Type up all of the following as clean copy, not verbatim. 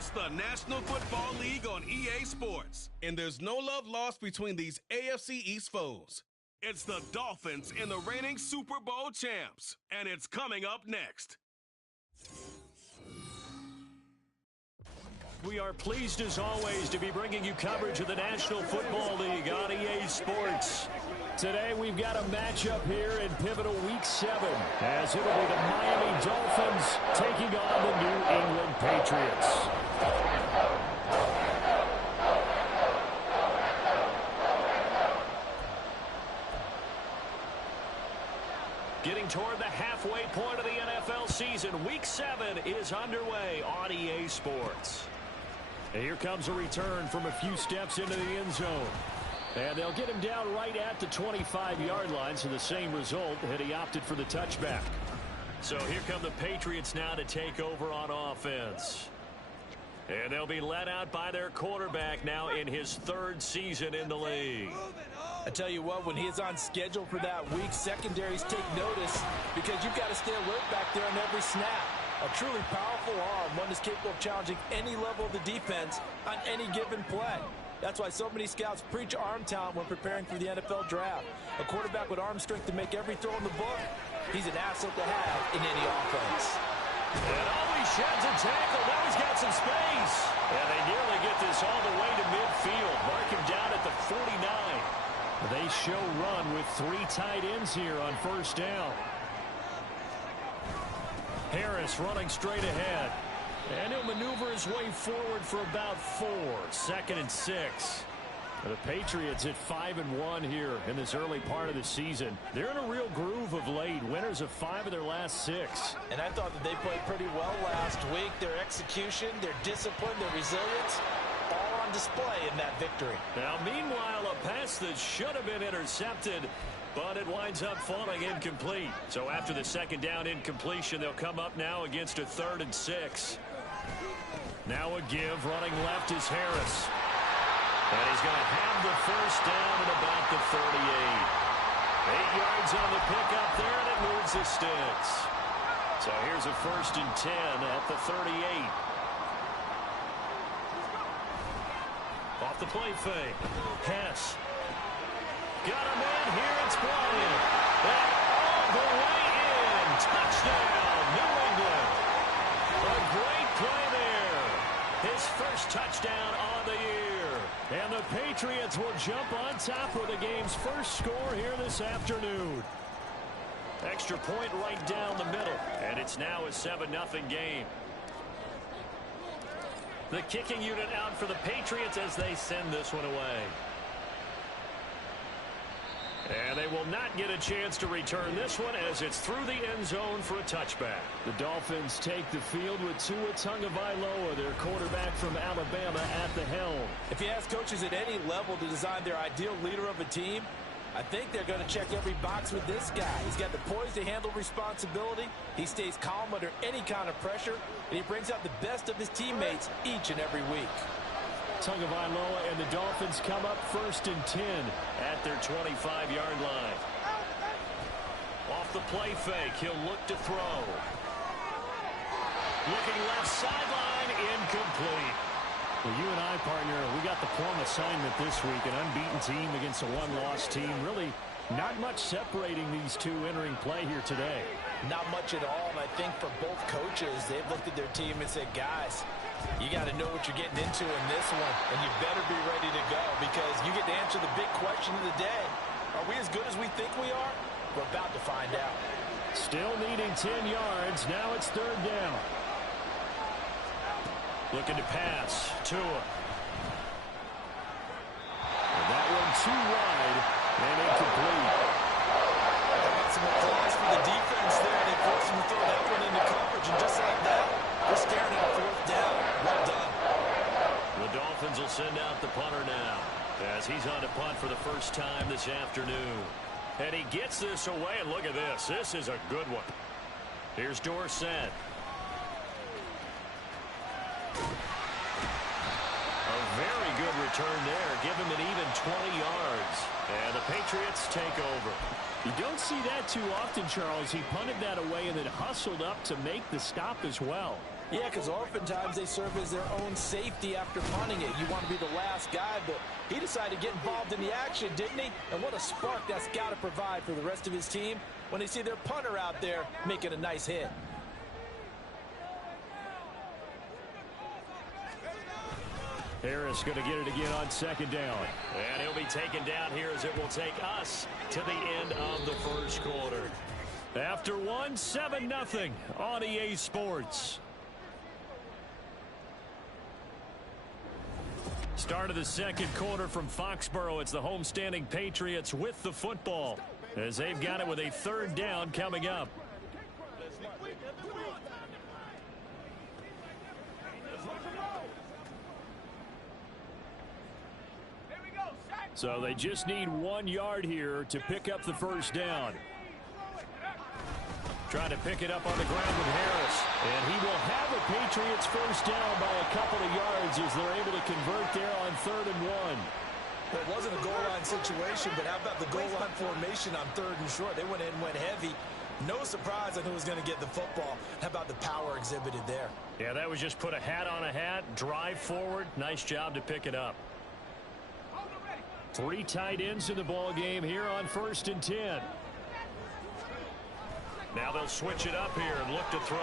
It's the National Football League on EA Sports, and there's no love lost between these AFC East foes. It's the Dolphins and the reigning Super Bowl champs, and it's coming up next. We are pleased, as always, to be bringing you coverage of the National Football League on EA Sports. Today, we've got a matchup here in pivotal Week 7, as it will be the Miami Dolphins taking on the New England Patriots. Getting toward the halfway point of the NFL season, Week 7 is underway on EA Sports. And here comes a return from a few steps into the end zone. And they'll get him down right at the 25-yard line, so the same result had he opted for the touchback. So here come the Patriots now to take over on offense. And they'll be led out by their quarterback now in his 3rd season in the league. I tell you what, when he is on schedule for that week, secondaries take notice because you've got to stay alert back there on every snap. A truly powerful arm, one that's capable of challenging any level of the defense on any given play. That's why so many scouts preach arm talent when preparing for the NFL draft. A quarterback with arm strength to make every throw in the book, he's an asset to have in any offense. And always sheds a tackle. Now he's got some space. And they nearly get this all the way to midfield. Mark him down at the 49. They show run with 3 tight ends here on 1st down. Harris running straight ahead. And he'll maneuver his way forward for about 4. 2nd and 6. The Patriots at 5-1 here in this early part of the season. They're in a real groove of late. Winners of 5 of their last 6. And I thought that they played pretty well last week. Their execution, their discipline, their resilience, all on display in that victory. Now, meanwhile, a pass that should have been intercepted, but it winds up falling incomplete. So after the 2nd down incompletion, they'll come up now against a 3rd and 6. Now a give, running left is Harris. And he's going to have the 1st down at about the 38. 8 yards on the pickup there, and it moves the sticks. So here's a 1st and 10 at the 38. Off the play fake. Hess. Got a man here. It's Bryant. And all the way in. Touchdown, New England. A great play there. His 1st touchdown on the year. And the Patriots will jump on top of the game's 1st score here this afternoon. Extra point right down the middle. And it's now a 7-0 game. The kicking unit out for the Patriots as they send this one away. And they will not get a chance to return this one as it's through the end zone for a touchback. The Dolphins take the field with Tua Tagovailoa, their quarterback from Alabama, at the helm. If you ask coaches at any level to design their ideal leader of a team, I think they're going to check every box with this guy. He's got the poise to handle responsibility. He stays calm under any kind of pressure, and he brings out the best of his teammates each and every week. Tagovailoa and the Dolphins come up 1st and 10 at their 25-yard line. Off the play fake, he'll look to throw. Looking left sideline, incomplete. Well, you and I, partner, we got the plum assignment this week, an unbeaten team against a 1-loss team. Really not much separating these two entering play here today. Not much at all, and I think for both coaches, they've looked at their team and said, guys, you got to know what you're getting into in this one, and you better be ready to go because you get to answer the big question of the day. Are we as good as we think we are? We're about to find out. Still needing 10 yards. Now it's 3rd down. Looking to pass. Tua. And that one too wide and incomplete. Some applause for the defense there. They forced him to throw that one into coverage, and just like that, we're staring at a 4th down. Well done. The Dolphins will send out the punter now as he's on to punt for the 1st time this afternoon. And he gets this away, and look at this. This is a good one. Here's Dorsett. A very good return there. Give him an even 20 yards. And the Patriots take over. You don't see that too often, Charles. He punted that away and then hustled up to make the stop as well. Yeah, because oftentimes they serve as their own safety after punting it. You want to be the last guy, but he decided to get involved in the action, didn't he? And what a spark that's got to provide for the rest of his team when they see their punter out there making a nice hit. Harris going to get it again on second down. And he'll be taken down here as it will take us to the end of the first quarter. After 7-0 on EA Sports. Start of the second quarter from Foxborough. It's the homestanding Patriots with the football as they've got it with a third down coming up. So they just need 1 yard here to pick up the first down. Trying to pick it up on the ground with Harris. And he will have a Patriots first down by a couple of yards as they're able to convert there on 3rd and 1. Well, it wasn't a goal line situation, but how about the goal line formation on 3rd and short? They went in and went heavy. No surprise on who was going to get the football. How about the power exhibited there? Yeah, that was just put a hat on a hat, drive forward. Nice job to pick it up. 3 tight ends in the ball game here on 1st and 10. Now they'll switch it up here and look to throw.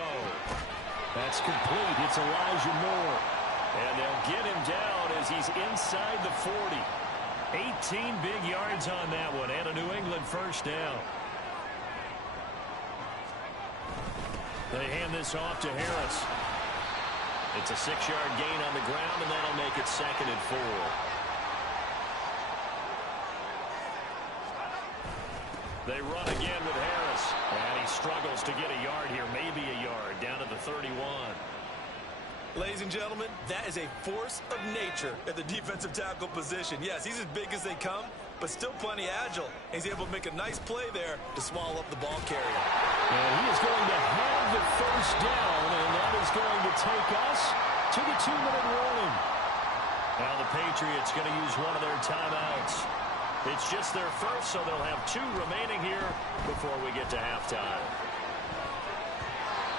That's complete. It's Elijah Moore. And they'll get him down as he's inside the 40. 18 big yards on that one and a New England first down. They hand this off to Harris. It's a 6-yard gain on the ground, and that'll make it 2nd and 4. They run again with Harris, and he struggles to get a yard here, maybe a yard, down to the 31. Ladies and gentlemen, that is a force of nature at the defensive tackle position. Yes, he's as big as they come, but still plenty agile. He's able to make a nice play there to swallow up the ball carrier. And he is going to have the first down, and that is going to take us to the 2-minute warning. Now the Patriots going to use one of their timeouts. It's just their first, so they'll have 2 remaining here before we get to halftime.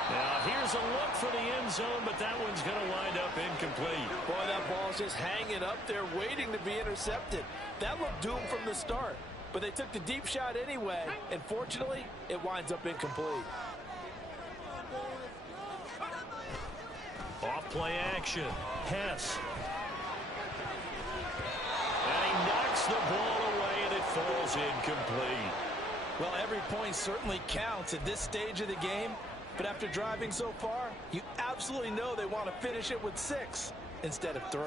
Now, here's a look for the end zone, but that one's going to wind up incomplete. Boy, that ball's just hanging up there, waiting to be intercepted. That looked doomed from the start, but they took the deep shot anyway, and fortunately, it winds up incomplete. Off-play action. Hess. And he knocks the ball away, and it falls incomplete. Well, every point certainly counts at this stage of the game, but after driving so far, you absolutely know they want to finish it with 6 instead of 3.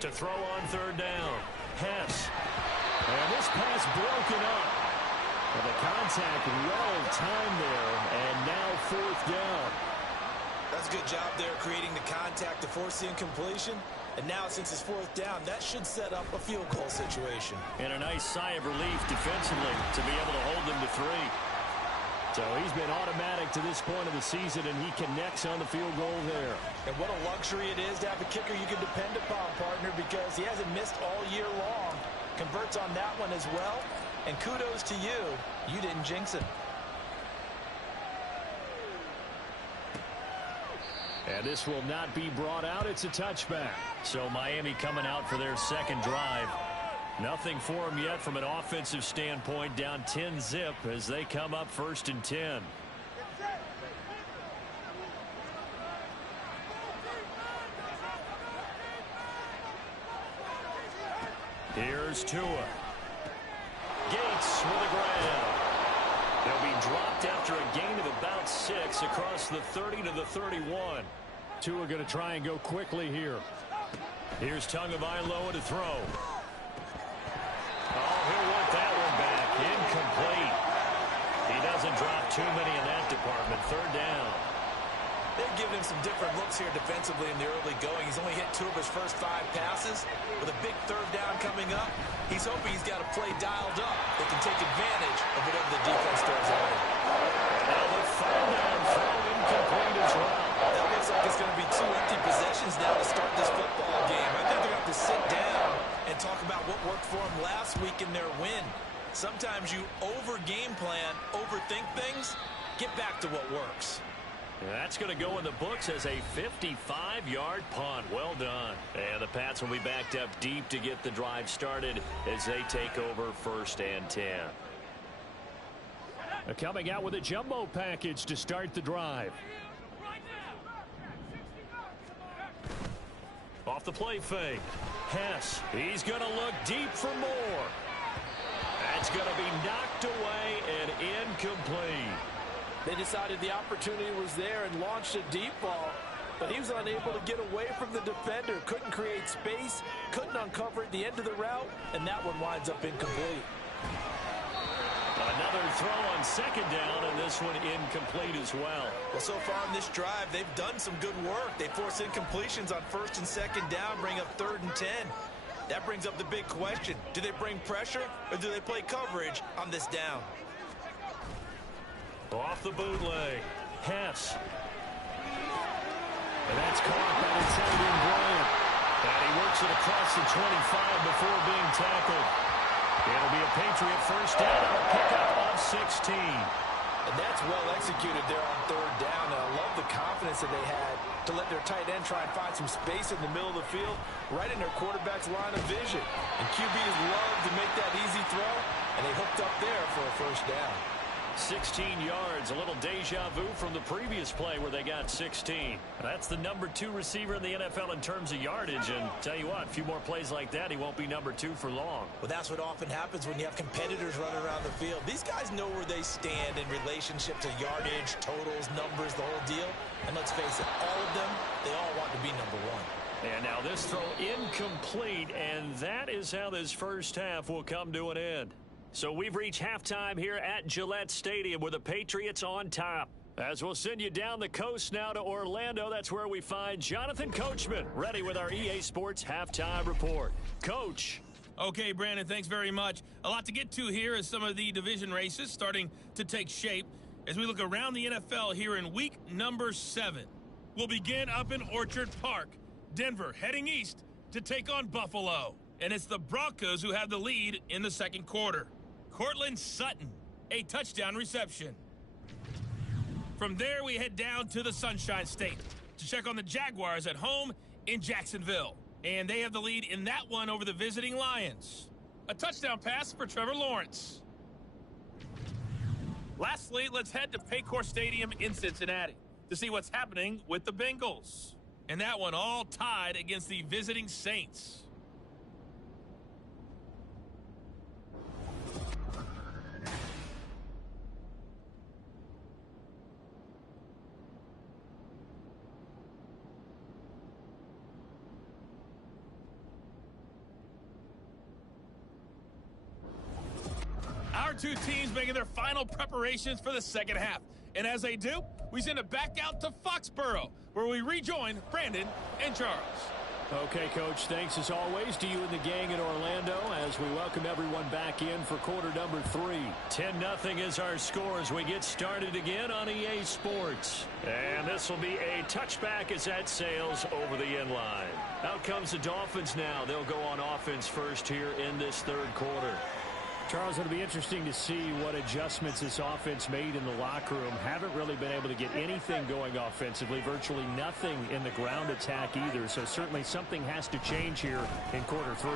To throw on 3rd down, Hess. And this pass broken up. Well, the contact well timed there, and now 4th down. That's a good job there creating the contact to force the incompletion. And now, since it's 4th down, that should set up a field goal situation. And a nice sigh of relief defensively to be able to hold them to 3. So he's been automatic to this point of the season, and he connects on the field goal there. And what a luxury it is to have a kicker you can depend upon, partner, because he hasn't missed all year long. Converts on that one as well. And kudos to you. You didn't jinx it. And this will not be brought out. It's a touchback. So Miami coming out for their second drive. Nothing for them yet from an offensive standpoint. Down 10-zip as they come up 1st and 10. Here's Tua. Gates with a grab. They'll be dropped after a gain of about 6 across the 30 to the 31. Tua going to try and go quickly here. Here's Tagovailoa to throw. Oh, he'll want that one back. Incomplete. He doesn't drop too many in that department. 3rd down. They've given him some different looks here defensively in the early going. He's only hit 2 of his first 5 passes. With a big 3rd down coming up, he's hoping he's got a play dialed up that can take advantage of whatever the defense throws at him. Now the 3rd down throw incomplete as well. That looks like it's going to be 2 empty possessions now to start this football game. I think they're going to have to sit down and talk about what worked for them last week in their win. Sometimes you over-game plan, overthink things, get back to what works. That's going to go in the books as a 55-yard punt. Well done. And the Pats will be backed up deep to get the drive started as they take over 1st and 10. Coming out with a jumbo package to start the drive. Off the play fake. Hess, he's going to look deep for more. That's going to be knocked away and incomplete. They decided the opportunity was there and launched a deep ball, but he was unable to get away from the defender. Couldn't create space, couldn't uncover at the end of the route, and that one winds up incomplete. Another throw on 2nd down, and this one incomplete as well. Well, so far in this drive, they've done some good work. They force incompletions on 1st and 2nd down, bring up 3rd and 10. That brings up the big question. Do they bring pressure, or do they play coverage on this down? Off the bootleg. Hess. And that's caught by the tight end Bryant. And he works it across the 25 before being tackled. It'll be a Patriot 1st down and a pickup of 16. And that's well executed there on 3rd down. And I love the confidence that they had to let their tight end try and find some space in the middle of the field, right in their quarterback's line of vision. And QBs love to make that easy throw, and they hooked up there for a 1st down. 16 yards, a little deja vu from the previous play where they got 16. That's the number 2 receiver in the NFL in terms of yardage, and tell you what, a few more plays like that, he won't be number 2 for long. Well, that's what often happens when you have competitors running around the field. These guys know where they stand in relationship to yardage, totals, numbers, the whole deal. And let's face it, all of them, they all want to be number 1. And now this throw incomplete, and that is how this first half will come to an end. So we've reached halftime here at Gillette Stadium with the Patriots on top. As we'll send you down the coast now to Orlando, that's where we find Jonathan Coachman ready with our EA Sports Halftime Report. Coach. Okay, Brandon, thanks very much. A lot to get to here as some of the division races starting to take shape as we look around the NFL here in week number 7. We'll begin up in Orchard Park. Denver heading east to take on Buffalo. And it's the Broncos who have the lead in the 2nd quarter. Cortland Sutton, a touchdown reception. From there, we head down to the Sunshine State to check on the Jaguars at home in Jacksonville. And they have the lead in that one over the visiting Lions. A touchdown pass for Trevor Lawrence. Lastly, let's head to Paycor Stadium in Cincinnati to see what's happening with the Bengals. And that one all tied against the visiting Saints. Our two teams making their final preparations for the 2nd half. And as they do, we send it back out to Foxborough, where we rejoin Brandon and Charles. Okay, Coach, thanks as always to you and the gang in Orlando as we welcome everyone back in for quarter number 3. 10-0 is our score as we get started again on EA Sports. And this will be a touchback as that sails over the end line. Out comes the Dolphins now. They'll go on offense first here in this 3rd quarter. Charles, it'll be interesting to see what adjustments this offense made in the locker room. Haven't really been able to get anything going offensively, virtually nothing in the ground attack either. So certainly something has to change here in quarter 3.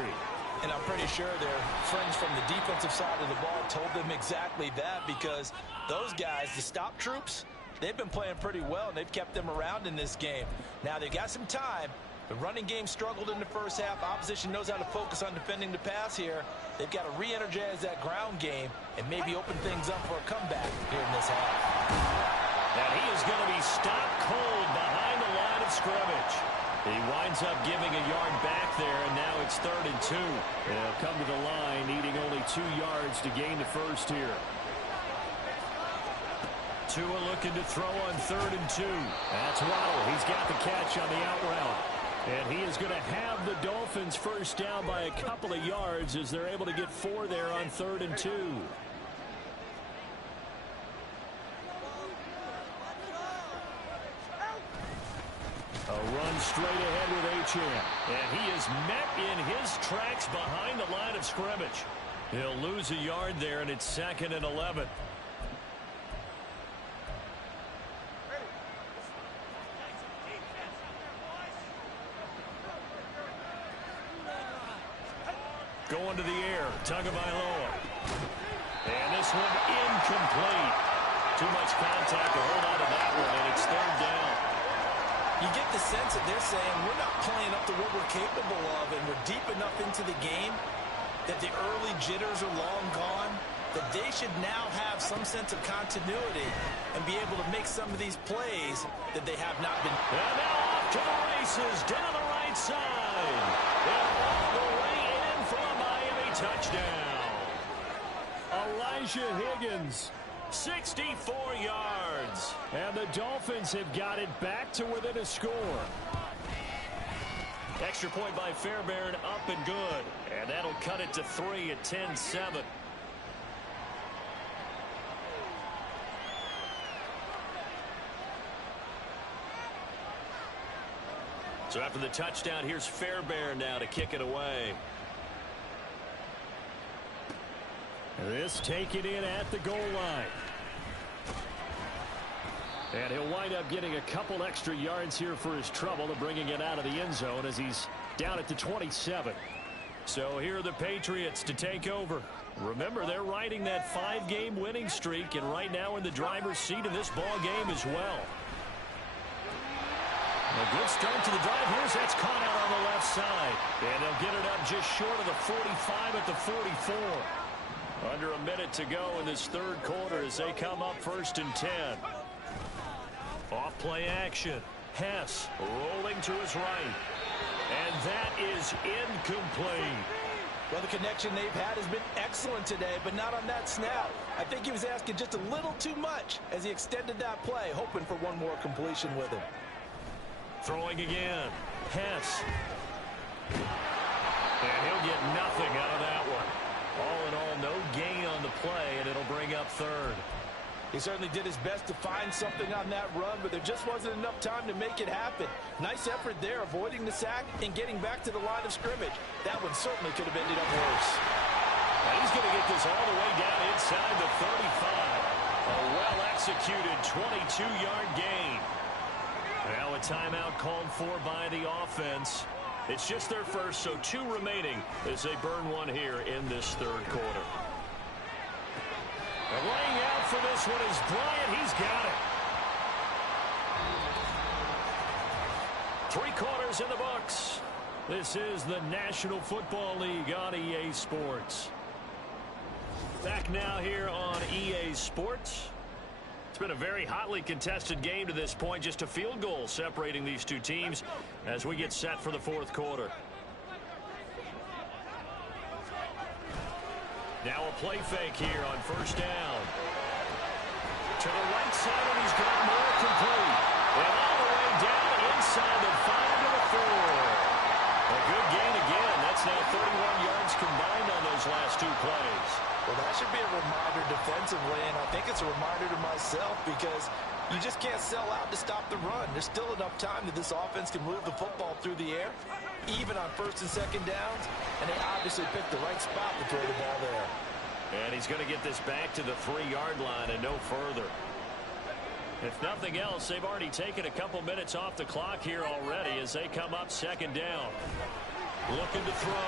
And I'm pretty sure their friends from the defensive side of the ball told them exactly that, because those guys, the stop troops, they've been playing pretty well, and they've kept them around in this game. Now, they've got some time. The running game struggled in the first half. Opposition knows how to focus on defending the pass here. They've got to re-energize that ground game and maybe open things up for a comeback here in this half. And he is going to be stopped cold behind the line of scrimmage. He winds up giving a yard back there, and now it's 3rd and 2. They'll come to the line, needing only 2 yards to gain the first here. Tua looking to throw on 3rd and 2. That's Waddle. He's got the catch on the out route. And he is going to have the Dolphins first down by a couple of yards as they're able to get 4 there on 3rd and 2. A run straight ahead with Achane. And he is met in his tracks behind the line of scrimmage. He'll lose a yard there, and it's 2nd and 11. going to the air. Tagovailoa. And this one incomplete. Too much contact to hold on to that one, and it's third down. You get the sense that they're saying we're not playing up to what we're capable of, and we're deep enough into the game that the early jitters are long gone, that they should now have some sense of continuity and be able to make some of these plays that they have not been. And now off to the races, down the right side. And all the way in for a Miami touchdown. Elijah Higgins, 64 yards. And the Dolphins have got it back to within a score. Extra point by Fairbairn, up and good. And that'll cut it to 3 at 10-7. So after the touchdown, here's Fairbairn now to kick it away. This taken in at the goal line. And he'll wind up getting a couple extra yards here for his trouble of bringing it out of the end zone as he's down at the 27. So here are the Patriots to take over. Remember, they're riding that 5-game winning streak, and right now in the driver's seat in this ball game as well. A good start to the drive. Here's that's caught out on the left side. And they'll get it up just short of the 45 at the 44. Under a minute to go in this third quarter as they come up 1st and 10. Off play action. Hess rolling to his right. And that is incomplete. Well, the connection they've had has been excellent today, but not on that snap. I think he was asking just a little too much as he extended that play, hoping for one more completion with him. Throwing again. Hess. And he'll get nothing out of that one. All in all, no gain on the play, and it'll bring up third. He certainly did his best to find something on that run, but there just wasn't enough time to make it happen. Nice effort there, avoiding the sack and getting back to the line of scrimmage. That one certainly could have ended up worse. And he's going to get this all the way down inside the 35. A well-executed 22-yard gain. Now a timeout called for by the offense. It's just their first, so 2 remaining as they burn one here in this third quarter. And laying out for this one is Bryant. He's got it. 3 quarters in the books. This is the National Football League on EA Sports. Back now here on EA Sports. It's been a very hotly contested game to this point. Just a field goal separating these two teams as we get set for the fourth quarter. Now a play fake here on 1st down. To the right side, and he's got more complete. And all the way down inside the 5 to the 4. A good gain again. That's now 31 yards combined on those last 2 plays. Well, that should be a reminder defensively, and I think it's a reminder to myself because you just can't sell out to stop the run. There's still enough time that this offense can move the football through the air, even on 1st and 2nd downs, and they obviously picked the right spot to throw the ball there. And he's going to get this back to the 3-yard line and no further. If nothing else, they've already taken a couple minutes off the clock here already as they come up 2nd down. Looking to throw.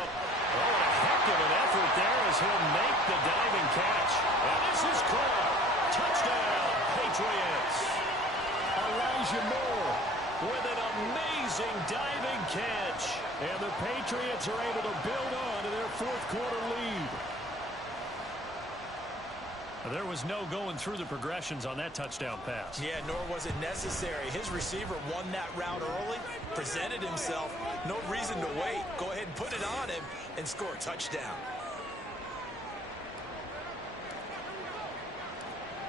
Oh, what a heck of an effort there as he'll make the diving catch. And this is caught. Touchdown, Patriots. Elijah Moore with an amazing diving catch. And the Patriots are able to build on to their 4th quarter lead. There was no going through the progressions on that touchdown pass. Yeah, nor was it necessary. His receiver won that route early, presented himself. No reason to wait. Go ahead and put it on him and score a touchdown.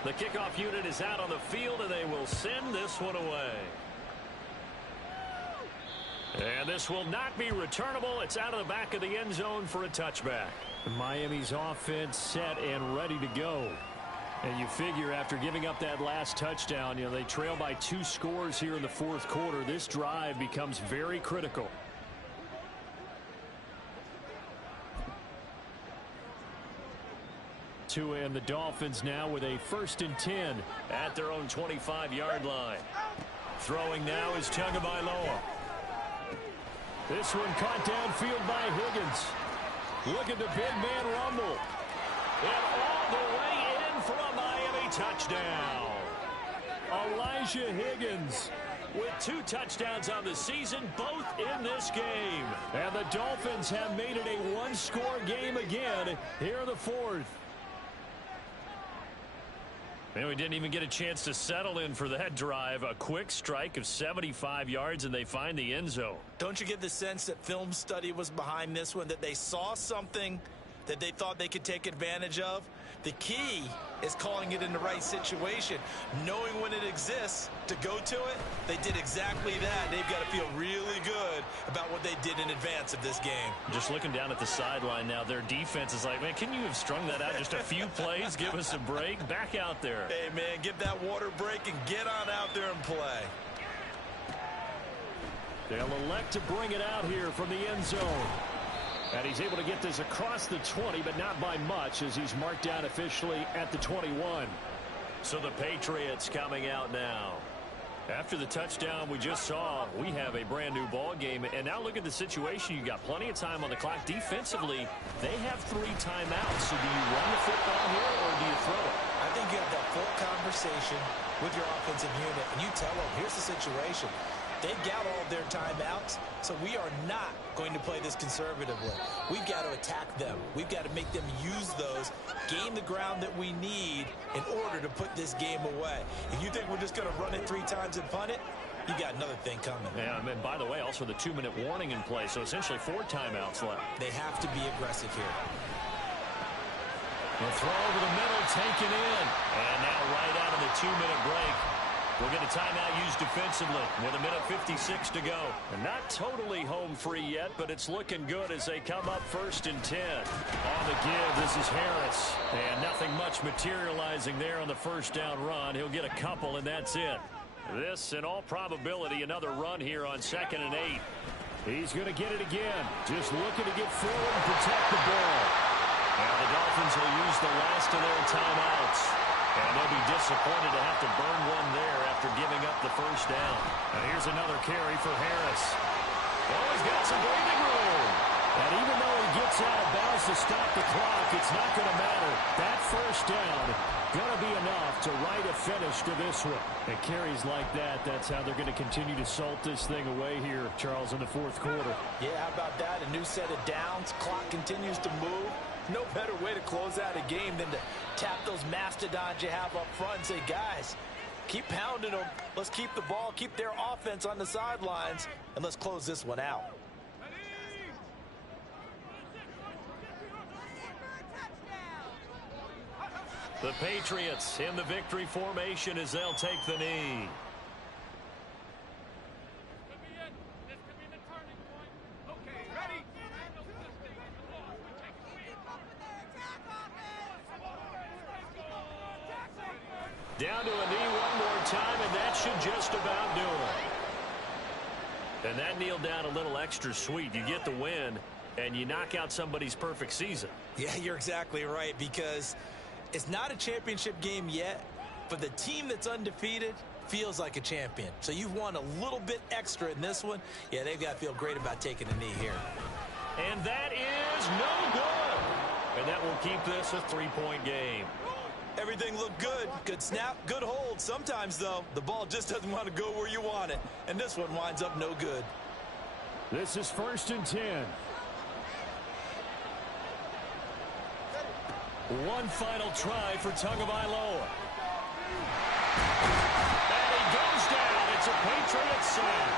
The kickoff unit is out on the field, and they will send this one away. And this will not be returnable. It's out of the back of the end zone for a touchback. Miami's offense set and ready to go. And you figure after giving up that last touchdown, they trail by 2 scores here in the 4th quarter. This drive becomes very critical. And the Dolphins now with a 1st and 10 at their own 25-yard line. Throwing now is Tagovailoa. This one caught downfield by Higgins. Look at the big man rumble. And all the way in for a Miami touchdown. Elijah Higgins with 2 touchdowns on the season, both in this game. And the Dolphins have made it a one-score game again here in the 4th. And we didn't even get a chance to settle in for that drive. A quick strike of 75 yards, and they find the end zone. Don't you get the sense that film study was behind this one, that they saw something that they thought they could take advantage of? The key is calling it in the right situation, knowing when it exists to go to it. They did exactly that. They've got to feel really good about what they did in advance of this game. Just looking down at the sideline now, their defense is like, man, can you have strung that out just a few plays? Give us a break. Back out there. Hey, man, give that water break and get on out there and play. They'll elect to bring it out here from the end zone. And he's able to get this across the 20, but not by much, as he's marked down officially at the 21. So the Patriots coming out now. After the touchdown we just saw, we have a brand-new ball game. And now look at the situation. You got plenty of time on the clock. Defensively, they have 3 timeouts. So do you run the football here, or do you throw it? I think you have that full conversation with your offensive unit, and you tell them, here's the situation. They've got all their timeouts, so we are not going to play this conservatively. We've got to attack them. We've got to make them use those, gain the ground that we need in order to put this game away. If you think we're just going to run it 3 times and punt it, you got another thing coming. Yeah, and by the way, also the 2-minute warning in play, so essentially 4 timeouts left. They have to be aggressive here. The throw over the middle, taken in. And now right out of the 2-minute break, we'll get a timeout used defensively with 1:56 to go. And not totally home free yet, but it's looking good as they come up 1st and 10. On the give, this is Harris. And nothing much materializing there on the first down run. He'll get a couple, and that's it. This, in all probability, another run here on 2nd and 8. He's going to get it again. Just looking to get forward and protect the ball. And the Dolphins will use the last of their timeouts. And they'll be disappointed to have to burn one there after giving up the first down. And here's another carry for Harris. Oh, he's got some breathing room. And even though he gets out of bounds to stop the clock, it's not going to matter. That first down going to be enough to write a finish to this one. And carries like that, that's how they're going to continue to salt this thing away here, Charles, in the 4th quarter. Yeah, how about that? A new set of downs. Clock continues to move. No better way to close out a game than to tap those mastodons you have up front and say, guys, keep pounding them. Let's keep the ball, keep their offense on the sidelines, and let's close this one out. The Patriots in the victory formation as they'll take the knee. Down to a knee one more time, and that should just about do it. And that kneel down a little extra sweet. You get the win, and you knock out somebody's perfect season. Yeah, you're exactly right, because it's not a championship game yet, but the team that's undefeated feels like a champion. So you've won a little bit extra in this one. Yeah, they've got to feel great about taking a knee here. And that is no good. And that will keep this a 3-point game. Everything looked good. Good snap, good hold. Sometimes, though, the ball just doesn't want to go where you want it. And this one winds up no good. This is 1st and 10. One final try for Tagovailoa. And he goes down. It's a Patriots sack.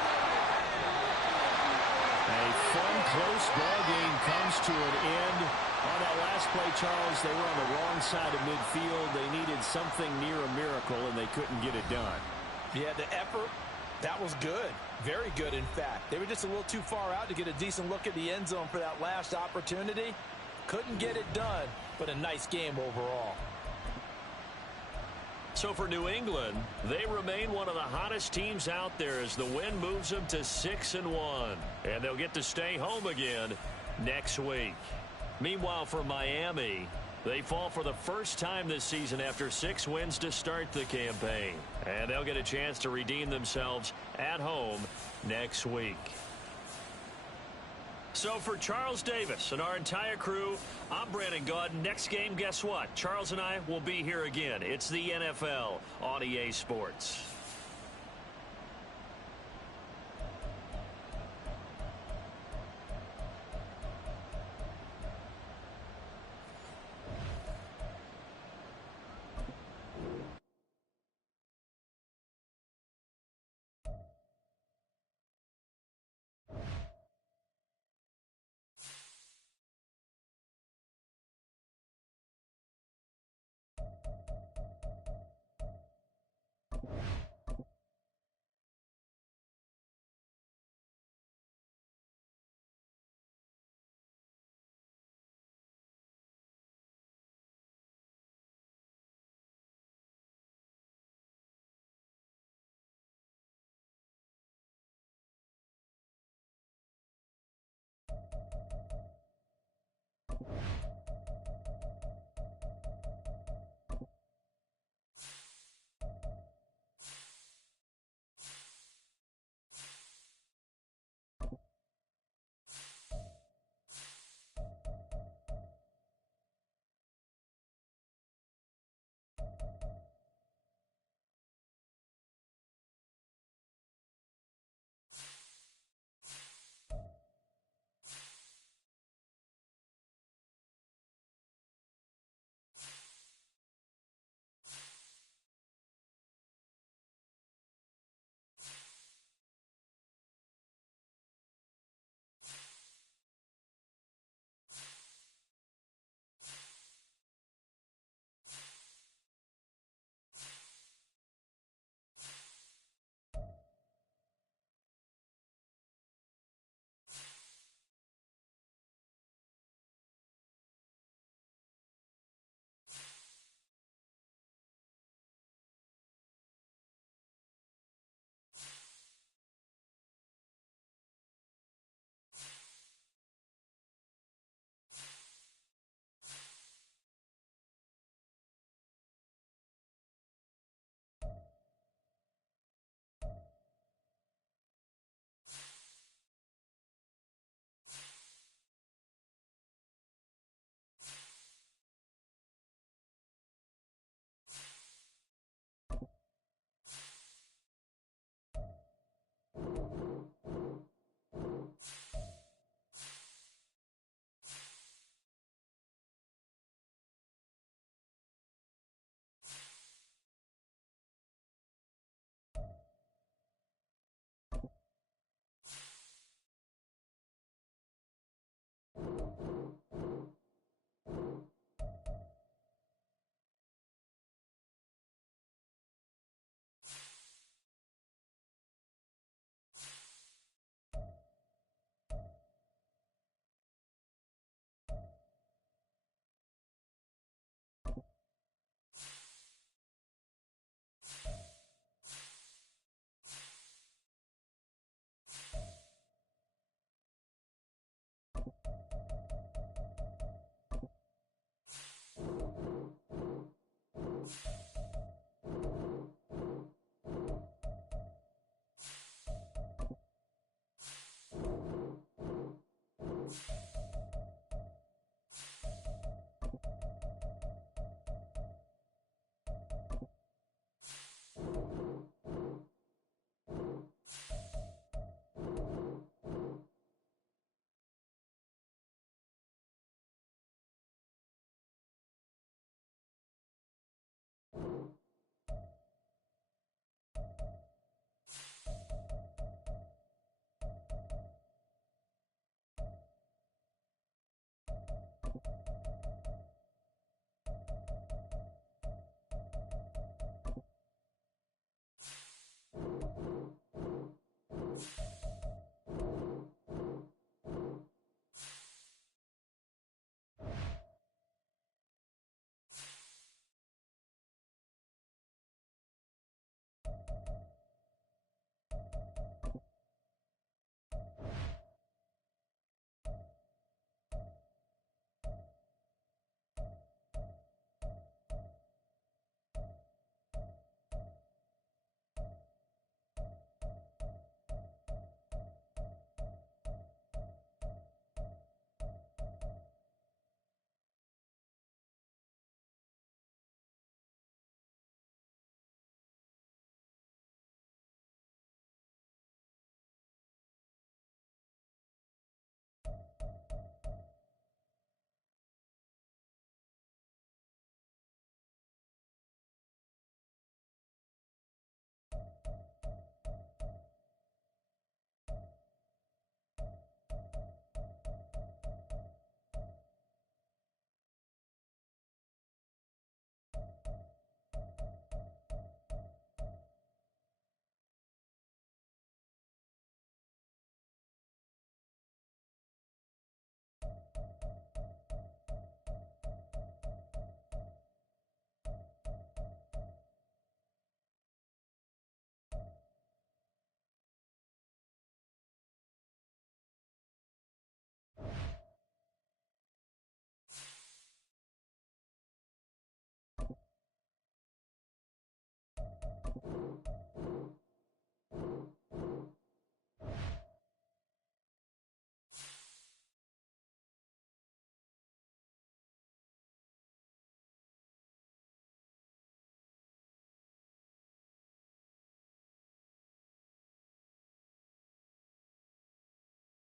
A fun, close ball game comes to an end. On that last play, Charles, they were on the wrong side of midfield. They needed something near a miracle, and they couldn't get it done. Yeah, the effort, that was good. Very good, in fact. They were just a little too far out to get a decent look at the end zone for that last opportunity. Couldn't get it done, but a nice game overall. So for New England, they remain one of the hottest teams out there as the win moves them to 6-1. And they'll get to stay home again next week. Meanwhile, for Miami, they fall for the first time this season after 6 wins to start the campaign. And they'll get a chance to redeem themselves at home next week. So for Charles Davis and our entire crew, I'm Brandon Gaud. Next game, guess what? Charles and I will be here again. It's the NFL on EA Sports.